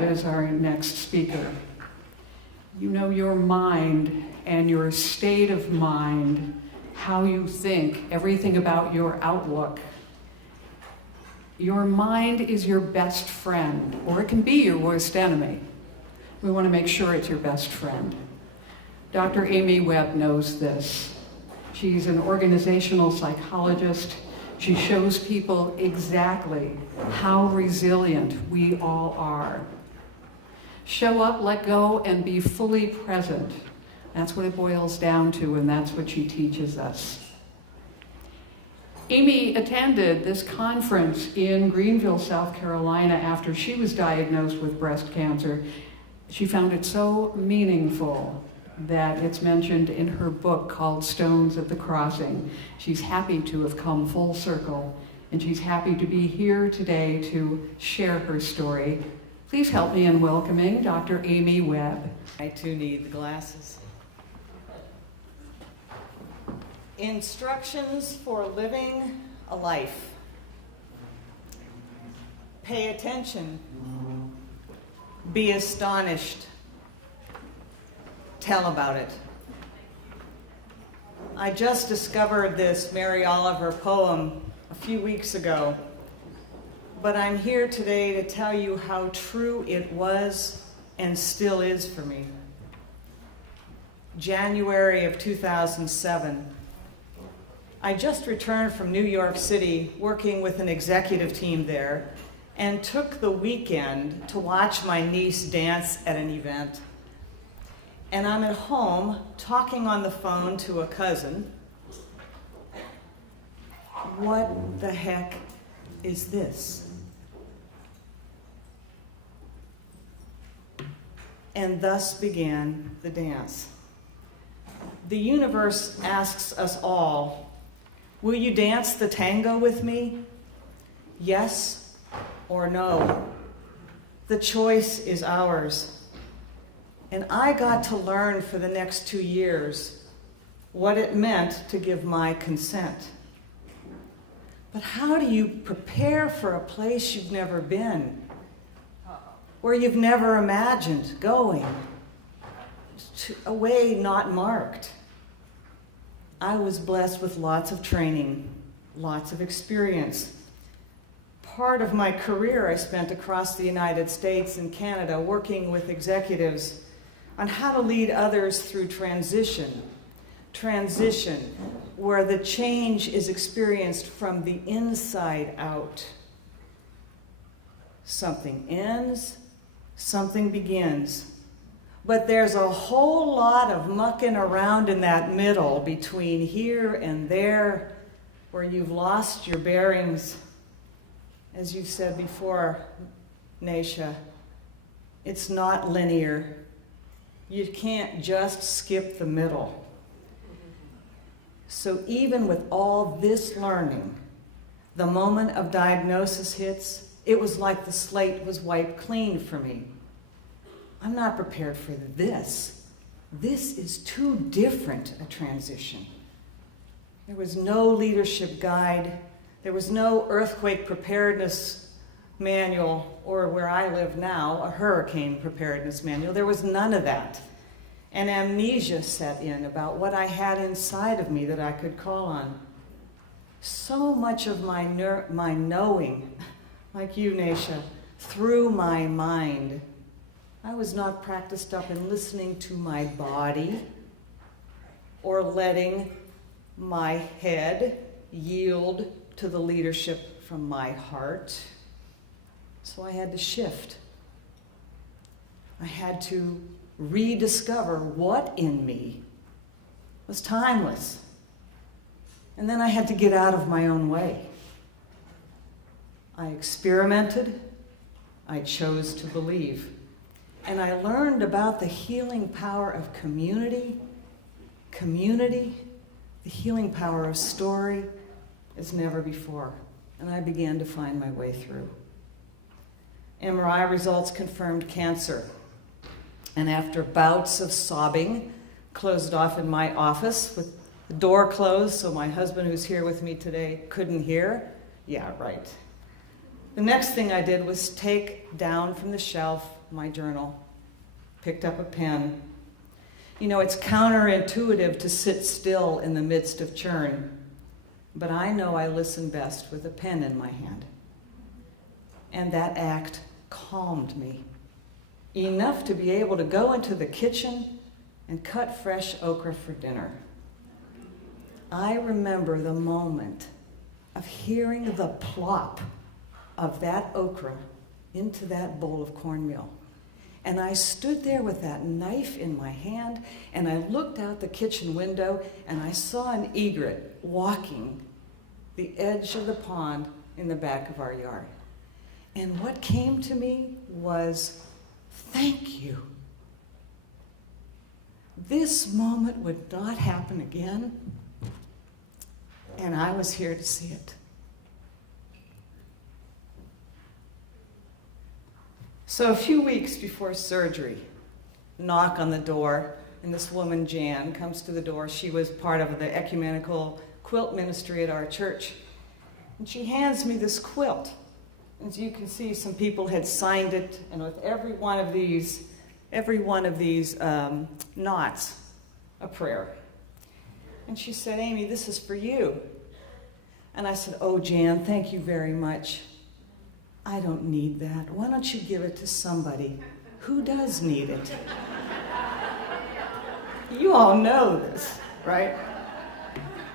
Webb is our next speaker. You know, your mind and your state of mind, how you think, everything about your outlook. Your mind is your best friend, or it can be your worst enemy. We want to make sure it's your best friend. Dr. Amy Webb knows this. She's an organizational psychologist. She shows people exactly how resilient we all are. Show up, let go, and be fully present. That's what it boils down to, and that's what she teaches us. Amy attended this conference in Greenville, South Carolina after she was diagnosed with breast cancer. She found it so meaningful that it's mentioned in her book called Stones at the Crossing. She's happy to have come full circle, and she's happy to be here today to share her story. Please help me in welcoming Dr. Amy Webb. I too need the glasses. Instructions for living a life. Pay attention. Be astonished. Tell about it. I just discovered this Mary Oliver poem a few weeks ago, but I'm here today to tell you how true it was and still is for me. January of 2007. I just returned from New York City working with an executive team there and took the weekend to watch my niece dance at an event. And I'm at home talking on the phone to a cousin. What the heck is this? And thus began the dance. The universe asks us all, will you dance the tango with me? Yes or no? The choice is ours. And I got to learn for the next 2 years what it meant to give my consent. But how do you prepare for a place you've never been, where you've never imagined going, to a way not marked? I was blessed with lots of training, lots of experience. Part of my career I spent across the United States and Canada working with executives on how to lead others through transition, where the change is experienced from the inside out. Something ends, something begins. But there's a whole lot of mucking around in that middle between here and there, where you've lost your bearings. As you said before, Naisha, it's not linear. You can't just skip the middle. So even with all this learning, the moment of diagnosis hits, it was like the slate was wiped clean for me. I'm not prepared for this. This is too different a transition. There was no leadership guide. There was no earthquake preparedness manual, or where I live now, a hurricane preparedness manual. There was none of that. And amnesia set in about what I had inside of me that I could call on. So much of my knowing, like you, Naisha, through my mind. I was not practiced up in listening to my body or letting my head yield to the leadership from my heart. So I had to shift. I had to rediscover what in me was timeless. And then I had to get out of my own way. I experimented. I chose to believe. And I learned about the healing power of community, the healing power of story as never before. And I began to find my way through. MRI results confirmed cancer. And after bouts of sobbing, closed off in my office with the door closed so my husband, who's here with me today, couldn't hear. Yeah, right. The next thing I did was take down from the shelf my journal, picked up a pen. You know, it's counterintuitive to sit still in the midst of churn, but I know I listen best with a pen in my hand. And that act calmed me, enough to be able to go into the kitchen and cut fresh okra for dinner. I remember the moment of hearing the plop of that okra into that bowl of cornmeal. And I stood there with that knife in my hand, and I looked out the kitchen window, and I saw an egret walking the edge of the pond in the back of our yard. And what came to me was, thank you. This moment would not happen again, and I was here to see it. So a few weeks before surgery, knock on the door, and this woman, Jan, comes to the door. She was part of the ecumenical quilt ministry at our church. And she hands me this quilt. As you can see, some people had signed it, and with every one of these knots, a prayer. And she said, Amy, this is for you. And I said, oh, Jan, thank you very much. I don't need that. Why don't you give it to somebody who does need it? You all know this, right?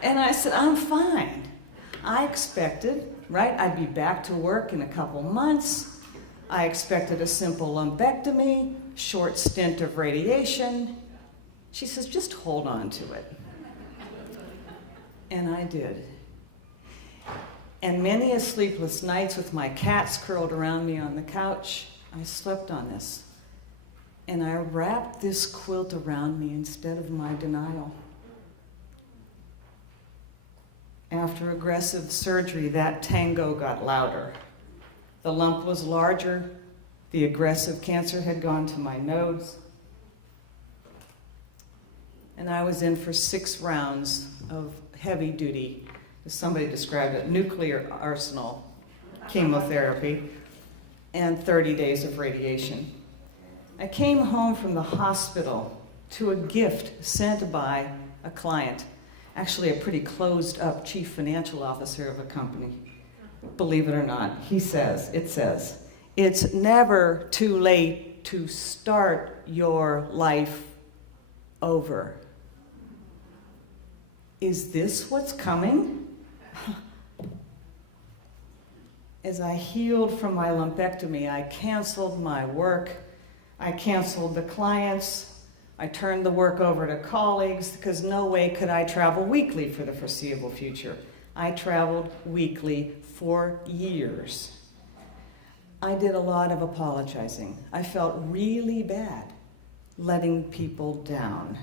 And I said, I'm fine. I expected, right, I'd be back to work in a couple months. I expected a simple lumpectomy, short stint of radiation. She says, just hold on to it. And I did. And many a sleepless nights with my cats curled around me on the couch, I slept on this. And I wrapped this quilt around me instead of my denial. After aggressive surgery, that tango got louder. The lump was larger. The aggressive cancer had gone to my nodes. And I was in for 6 rounds of heavy duty, as somebody described it, nuclear arsenal chemotherapy, and 30 days of radiation. I came home from the hospital to a gift sent by a client, actually a pretty closed-up chief financial officer of a company. Believe it or not, it says, it's never too late to start your life over. Is this what's coming? As I healed from my lumpectomy, I canceled my work. I canceled the clients. I turned the work over to colleagues because no way could I travel weekly for the foreseeable future. I traveled weekly for years. I did a lot of apologizing. I felt really bad letting people down.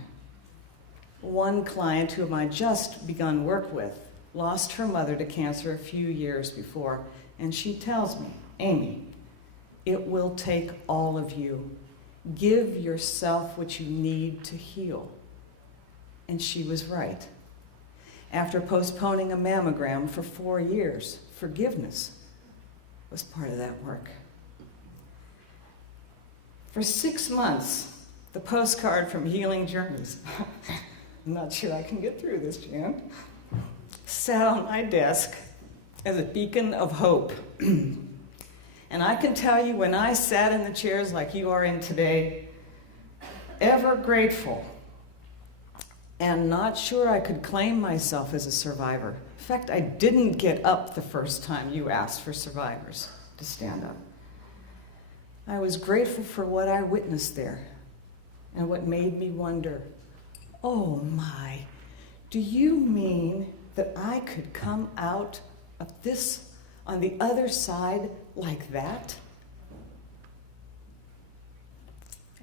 One client whom I just begun work with lost her mother to cancer a few years before, and she tells me, Amy, it will take all of you. Give yourself what you need to heal. And she was right. After postponing a mammogram for 4 years, forgiveness was part of that work. For 6 months, the postcard from Healing Journeys, I'm not sure I can get through this, Jan, sat on my desk as a beacon of hope. And I can tell you, when I sat in the chairs like you are in today, ever grateful and not sure I could claim myself as a survivor. In fact, I didn't get up the first time you asked for survivors to stand up. I was grateful for what I witnessed there and what made me wonder, oh my, do you mean that I could come out of this on the other side like that?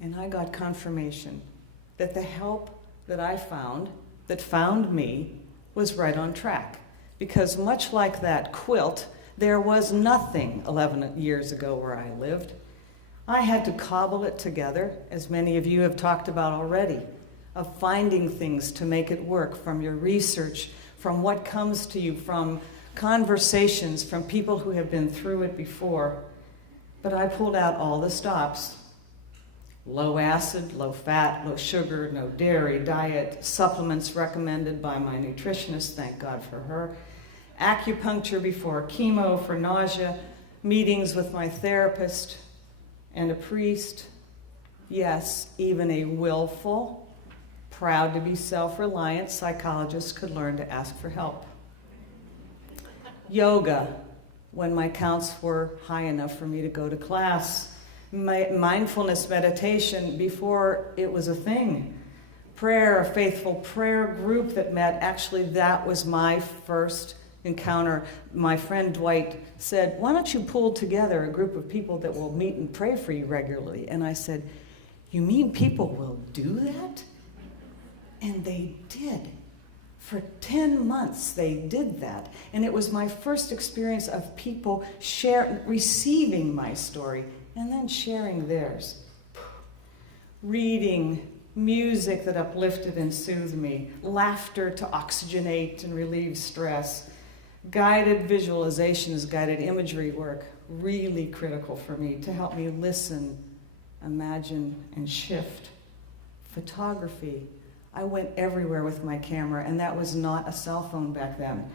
And I got confirmation that the help that I found, that found me, was right on track. Because much like that quilt, there was nothing 11 years ago where I lived. I had to cobble it together, as many of you have talked about already, of finding things to make it work from your research, from what comes to you, from conversations, from people who have been through it before. But I pulled out all the stops Low acid, low fat, low sugar, no dairy diet, supplements recommended by my nutritionist, thank God for her. Acupuncture before chemo for nausea, meetings with my therapist and a priest. Yes, even a willful, proud to be self-reliant psychologist could learn to ask for help. Yoga, when my counts were high enough for me to go to class. Mindfulness meditation before it was a thing. Prayer, a faithful prayer group that met. Actually, that was my first encounter. My friend Dwight said, "Why don't you pull together a group of people that will meet and pray for you regularly?" And I said, "You mean people will do that?" And they did. For 10 months, they did that. And it was my first experience of people receiving my story and then sharing theirs. Reading, music that uplifted and soothed me, laughter to oxygenate and relieve stress, guided visualizations, guided imagery work, really critical for me to help me listen, imagine, and shift. Photography. I went everywhere with my camera, and that was not a cell phone back then,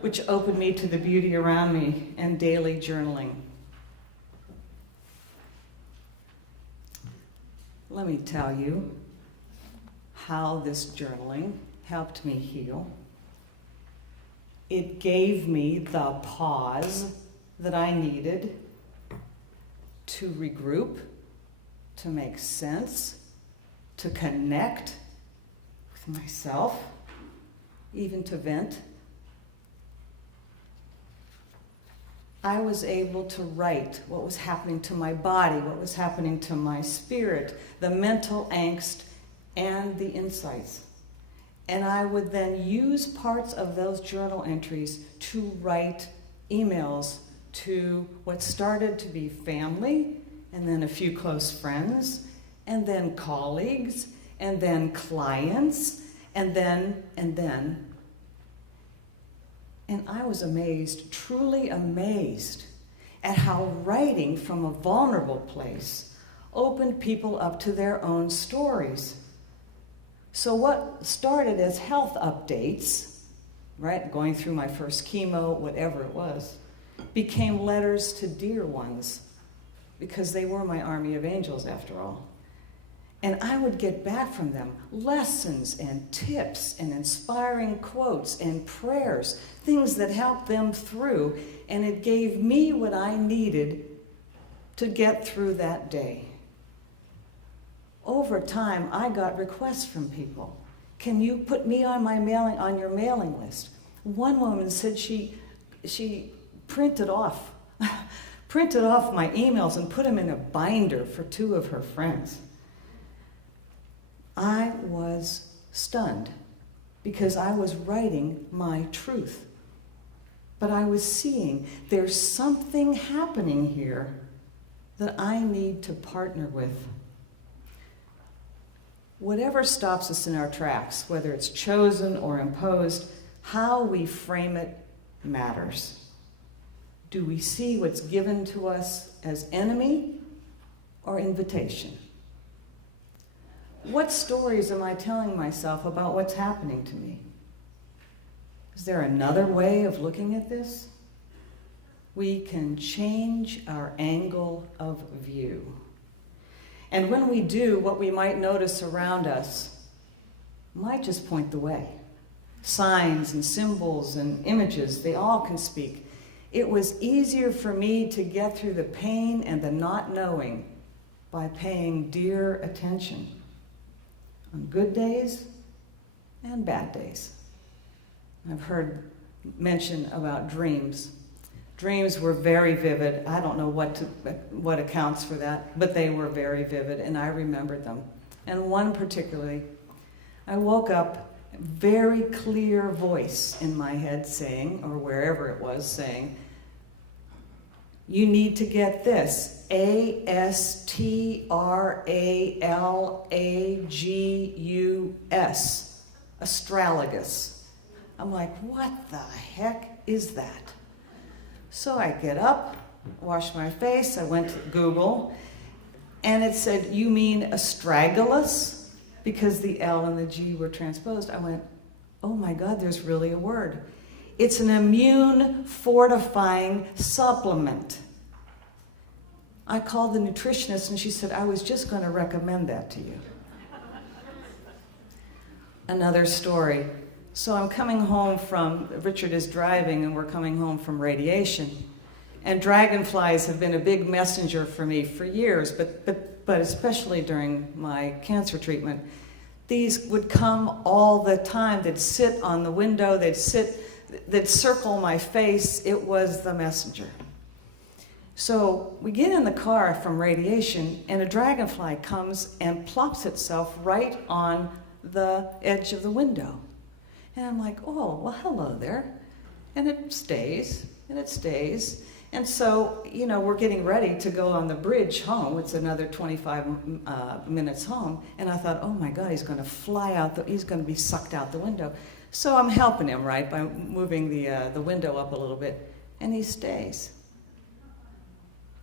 which opened me to the beauty around me, and daily journaling. Let me tell you how this journaling helped me heal. It gave me the pause that I needed to regroup, to make sense, to connect with myself, even to vent. I was able to write what was happening to my body, what was happening to my spirit, the mental angst, and the insights. And I would then use parts of those journal entries to write emails to what started to be family, and then a few close friends, and then colleagues, and then clients, and then. And I was amazed, truly amazed, at how writing from a vulnerable place opened people up to their own stories. So what started as health updates, right, going through my first chemo, whatever it was, became letters to dear ones, because they were my army of angels after all. And I would get back from them lessons and tips and inspiring quotes and prayers, things that helped them through, and it gave me what I needed to get through that day. Over time, I got requests from people. Can you put me on your mailing list? One woman said she printed off my emails and put them in a binder for 2 of her friends. I was stunned because I was writing my truth. But I was seeing there's something happening here that I need to partner with. Whatever stops us in our tracks, whether it's chosen or imposed, how we frame it matters. Do we see what's given to us as enemy or invitation? What stories am I telling myself about what's happening to me? Is there another way of looking at this? We can change our angle of view. And when we do, what we might notice around us might just point the way. Signs and symbols and images, they all can speak. It was easier for me to get through the pain and the not knowing by paying dear attention on good days and bad days. I've heard mention about dreams. Dreams were very vivid. I don't know what accounts for that, but they were very vivid, and I remembered them. And one particularly, I woke up, very clear voice in my head saying, or wherever it was saying, you need to get this, astralagus, astralagus. I'm like, what the heck is that? So I get up, wash my face, I went to Google. And it said, "You mean astragalus?" Because the L and the G were transposed. I went, oh my God, there's really a word. It's an immune fortifying supplement. I called the nutritionist and she said, I was just going to recommend that to you. Another story. So I'm coming home from, Richard is driving and we're coming home from radiation. And dragonflies have been a big messenger for me for years, but especially during my cancer treatment. These would come all the time. They'd sit on the window, they'd circle my face. It was the messenger. So we get in the car from radiation and a dragonfly comes and plops itself right on the edge of the window. And I'm like, oh, well, hello there. And it stays, and it stays. And so, we're getting ready to go on the bridge home. It's another 25 minutes home. And I thought, oh my God, he's going to fly out, he's going to be sucked out the window. So I'm helping him, right, by moving the window up a little bit. And he stays.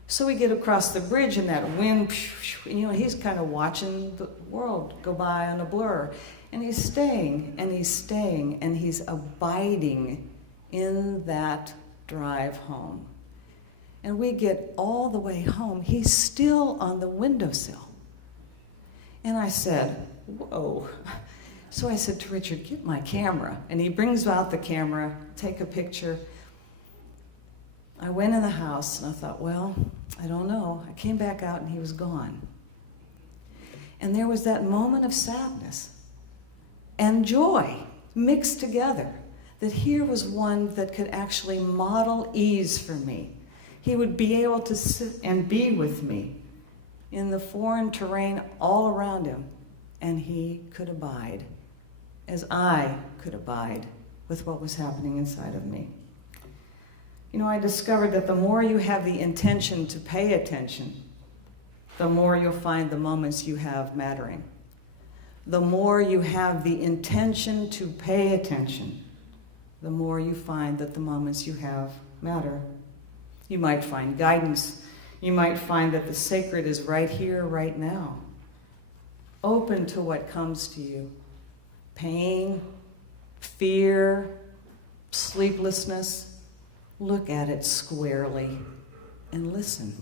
So we get across the bridge and that wind, he's kind of watching the world go by on a blur. And he's staying, and he's staying, and he's abiding in that drive home. And we get all the way home. He's still on the windowsill. And I said, whoa. So I said to Richard, get my camera. And he brings out the camera, take a picture. I went in the house and I thought, well, I don't know. I came back out and he was gone. And there was that moment of sadness and joy mixed together, that here was one that could actually model ease for me. He would be able to sit and be with me in the foreign terrain all around him, and he could abide as I could abide with what was happening inside of me. I discovered that the more you have the intention to pay attention, the more you'll find the moments you have mattering. The more you have the intention to pay attention, the more you find that the moments you have matter. You might find guidance. You might find that the sacred is right here, right now. Open to what comes to you. Pain, fear, sleeplessness. Look at it squarely and listen.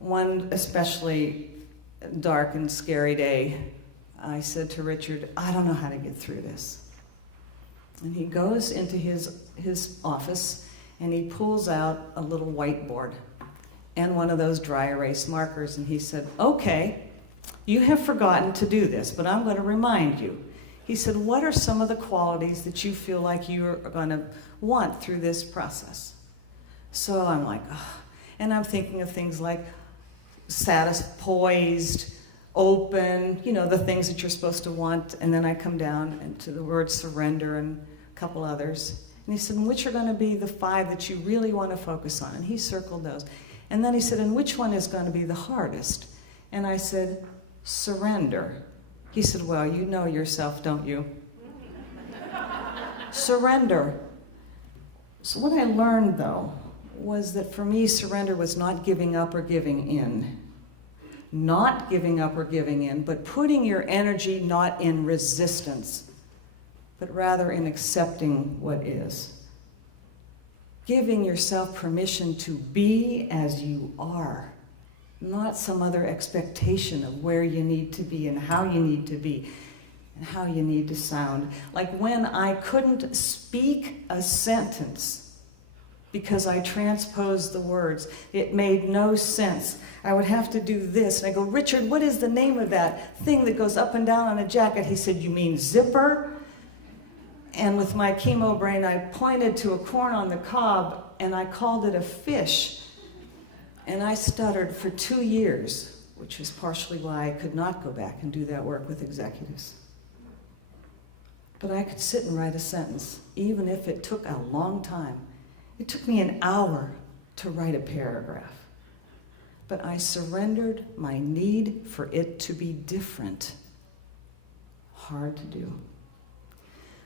One especially dark and scary day, I said to Richard, I don't know how to get through this. And he goes into his office and he pulls out a little whiteboard and one of those dry erase markers, and he said, okay, you have forgotten to do this, but I'm going to remind you. He said, what are some of the qualities that you feel like you're going to want through this process? So I'm like, oh. And I'm thinking of things like poised, open, the things that you're supposed to want. And then I come down to the word surrender and a couple others. And he said, and which are going to be the 5 that you really want to focus on? And he circled those. And then he said, and which one is going to be the hardest? And I said, surrender. He said, well, you know yourself, don't you? Surrender. So what I learned, though, was that for me, surrender was not giving up or giving in. Not giving up or giving in, but putting your energy not in resistance, but rather in accepting what is. Giving yourself permission to be as you are, not some other expectation of where you need to be and how you need to be and how you need to sound. Like when I couldn't speak a sentence because I transposed the words, it made no sense. I would have to do this. And I go, Richard, what is the name of that thing that goes up and down on a jacket? He said, you mean zipper? And with my chemo brain, I pointed to a corn on the cob and I called it a fish. And I stuttered for 2 years, which is partially why I could not go back and do that work with executives. But I could sit and write a sentence, even if it took a long time. It took me an hour to write a paragraph. But I surrendered my need for it to be different. Hard to do.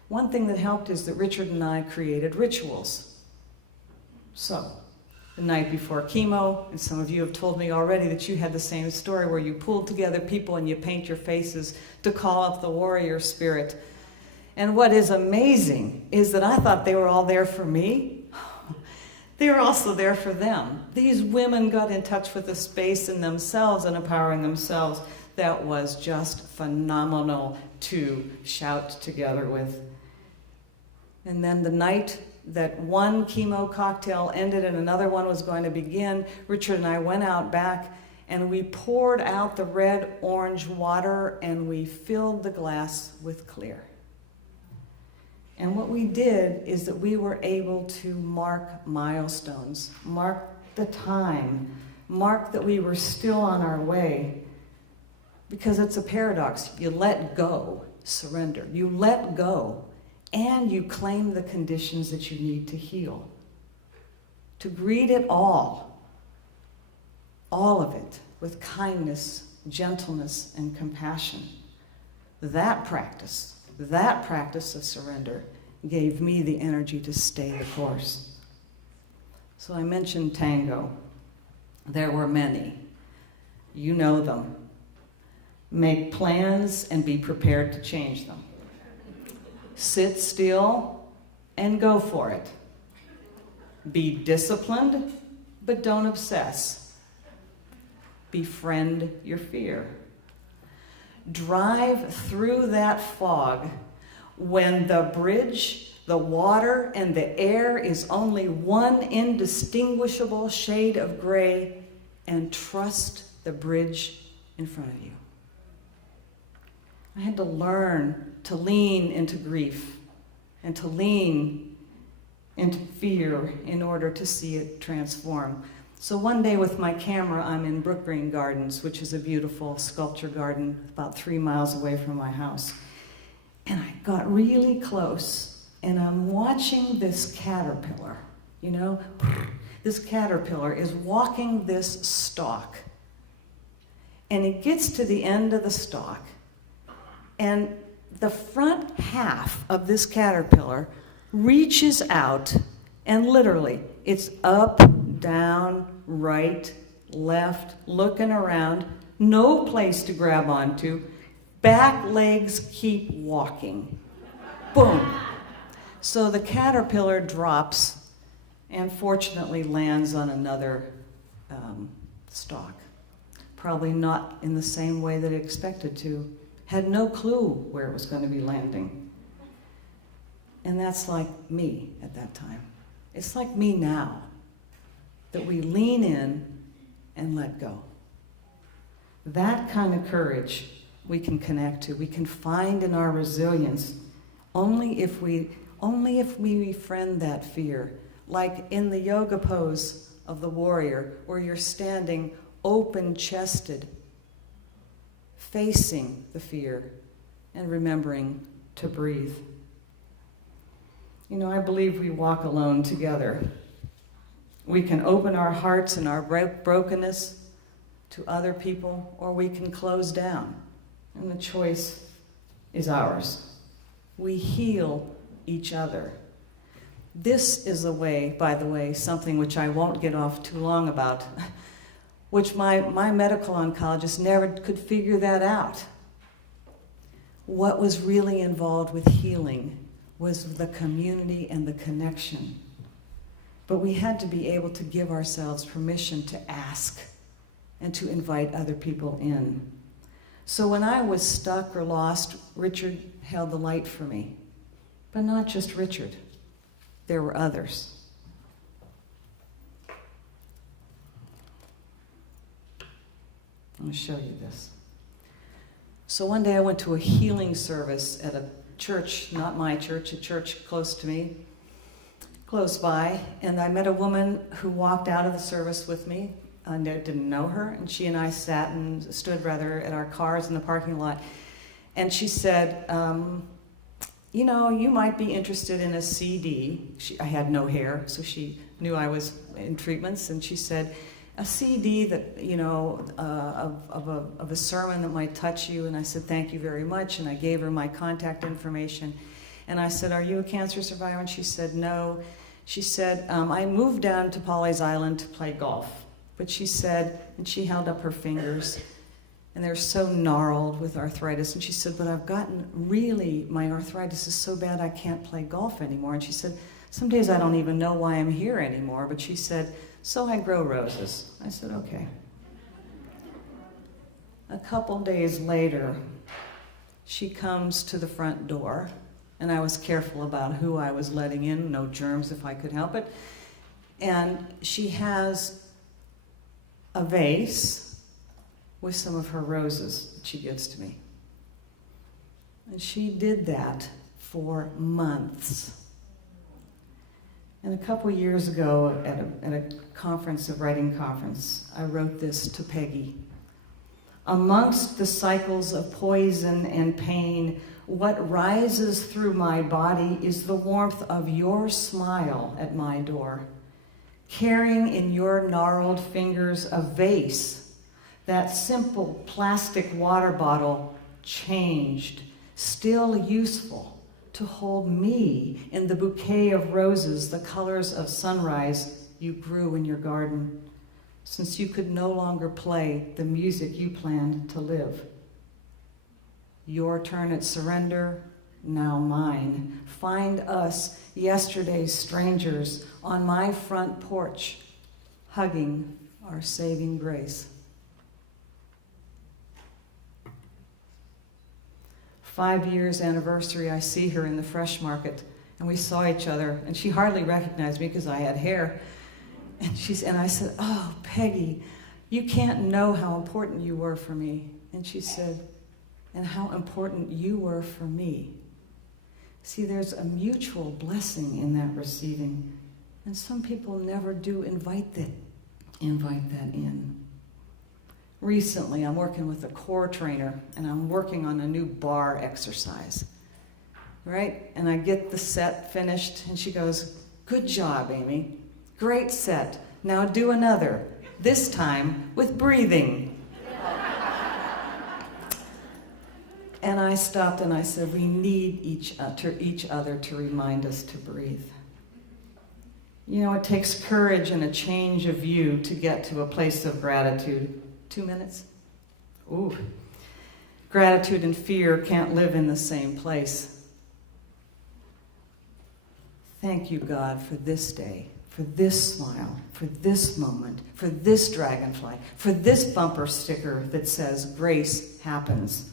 One thing that helped is that Richard and I created rituals. So, the night before chemo, and some of you have told me already that you had the same story where you pulled together people and you paint your faces to call up the warrior spirit. And what is amazing is that I thought they were all there for me. They were also there for them. These women got in touch with a space in themselves and empowering themselves that was just phenomenal to shout together with. And then the night that one chemo cocktail ended and another one was going to begin, Richard and I went out back and we poured out the red-orange water and we filled the glass with clear. And what we did is that we were able to mark milestones, mark the time, mark that we were still on our way. Because it's a paradox. You let go, surrender. You let go, and you claim the conditions that you need to heal. To greet it all of it, with kindness, gentleness, and compassion. That practice of surrender gave me the energy to stay the course. So I mentioned tango. There were many. You know them. Make plans and be prepared to change them. Sit still and go for it. Be disciplined, but don't obsess. Befriend your fear. Drive through that fog when the bridge, the water, and the air is only one indistinguishable shade of gray, and trust the bridge in front of you. I had to learn to lean into grief and to lean into fear in order to see it transform. So one day with my camera, I'm in Brook Green Gardens, which is a beautiful sculpture garden about 3 miles away from my house. And I got really close, and I'm watching this caterpillar, you know? This caterpillar is walking this stalk. And it gets to the end of the stalk, and the front half of this caterpillar reaches out, and literally, it's up, down, right, left, looking around, no place to grab onto, back legs keep walking. Boom. So the caterpillar drops and fortunately lands on another stalk. Probably not in the same way that it expected to. Had no clue where it was going to be landing. And that's like me at that time. It's like me now, that we lean in and let go. That kind of courage we can connect to, we can find in our resilience only if we befriend that fear. Like in the yoga pose of the warrior, where you're standing open-chested, facing the fear and remembering to breathe. You know, I believe we walk alone together. We can open our hearts and our brokenness to other people, or we can close down, and the choice is ours. We heal each other. This is a way, by the way, something which I won't get off too long about, which my medical oncologist never could figure that out. What was really involved with healing was the community and the connection. But we had to be able to give ourselves permission to ask and to invite other people in. So when I was stuck or lost, Richard held the light for me. But not just Richard. There were others. I'm going to show you this. So one day I went to a healing service at a church, not my church, a church close to me, close by, and I met a woman who walked out of the service with me. I didn't know her, and she and I stood at our cars in the parking lot, and she said, you know, you might be interested in a CD. I had no hair, so she knew I was in treatments, and she said, a CD that, you know, of a sermon that might touch you. And I said, thank you very much, and I gave her my contact information. And I said, are you a cancer survivor? And she said, no. She said, I moved down to Pawleys Island to play golf. But she said, and she held up her fingers, and they're so gnarled with arthritis. And she said, but I've gotten really, my arthritis is so bad I can't play golf anymore. And she said, some days I don't even know why I'm here anymore. But she said, so I grow roses. I said, okay. A couple days later, she comes to the front door, and I was careful about who I was letting in, no germs if I could help it. And she has a vase with some of her roses that she gives to me. And she did that for months. And a couple years ago at a conference, a writing conference, I wrote this to Peggy. Amongst the cycles of poison and pain, what rises through my body is the warmth of your smile at my door, carrying in your gnarled fingers a vase, that simple plastic water bottle changed, still useful to hold me in the bouquet of roses, the colors of sunrise you grew in your garden, since you could no longer play the music you planned to live. Your turn at surrender, now mine. Find us, yesterday's strangers, on my front porch, hugging our saving grace. 5 years anniversary, I see her in the fresh market, and we saw each other, and she hardly recognized me because I had hair. And I said, oh, Peggy, you can't know how important you were for me. And she said, and how important you were for me. See, there's a mutual blessing in that receiving, and some people never do invite that in. Recently, I'm working with a core trainer, and I'm working on a new bar exercise, right? And I get the set finished, and she goes, good job, Amy. Great set. Now do another, this time with breathing. And I stopped and I said, we need each other to remind us to breathe. You know, it takes courage and a change of view to get to a place of gratitude. 2 minutes? Ooh. Gratitude and fear can't live in the same place. Thank you, God, for this day, for this smile, for this moment, for this dragonfly, for this bumper sticker that says grace happens.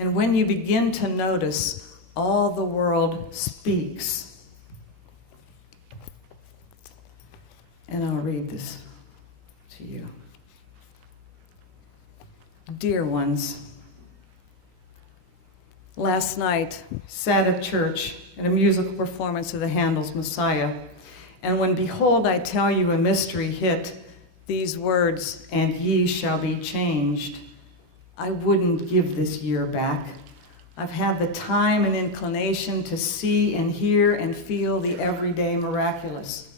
And when you begin to notice, all the world speaks. And I'll read this to you. Dear ones, last night sat at church at a musical performance of the Handel's Messiah, and when behold I tell you a mystery hit, these words, and ye shall be changed, I wouldn't give this year back. I've had the time and inclination to see and hear and feel the everyday miraculous,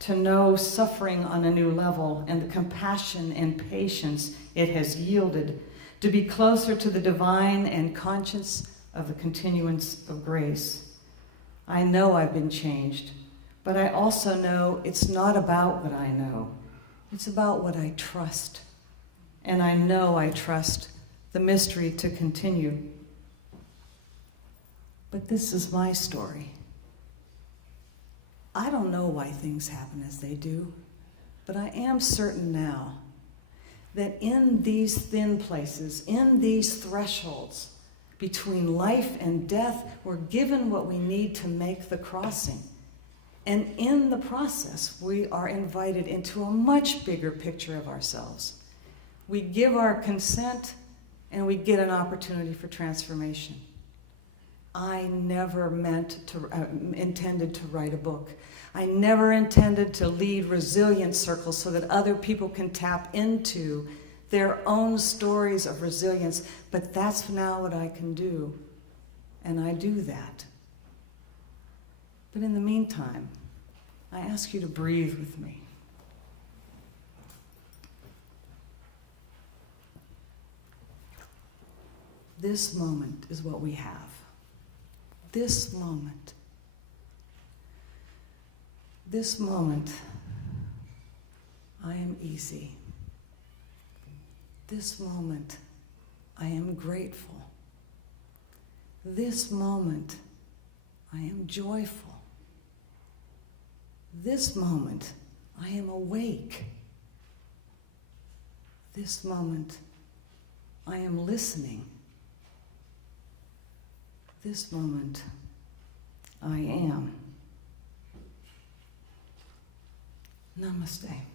to know suffering on a new level and the compassion and patience it has yielded, to be closer to the divine and conscious of the continuance of grace. I know I've been changed, but I also know it's not about what I know. It's about what I trust. And I know I trust the mystery to continue. But this is my story. I don't know why things happen as they do, but I am certain now that in these thin places, in these thresholds between life and death, we're given what we need to make the crossing. And in the process, we are invited into a much bigger picture of ourselves. We give our consent, and we get an opportunity for transformation. I never intended to write a book. I never intended to lead resilience circles so that other people can tap into their own stories of resilience, but that's now what I can do, and I do that. But in the meantime, I ask you to breathe with me. This moment is what we have. This moment. This moment, I am easy. This moment, I am grateful. This moment, I am joyful. This moment, I am awake. This moment, I am listening. This moment, I am. Namaste.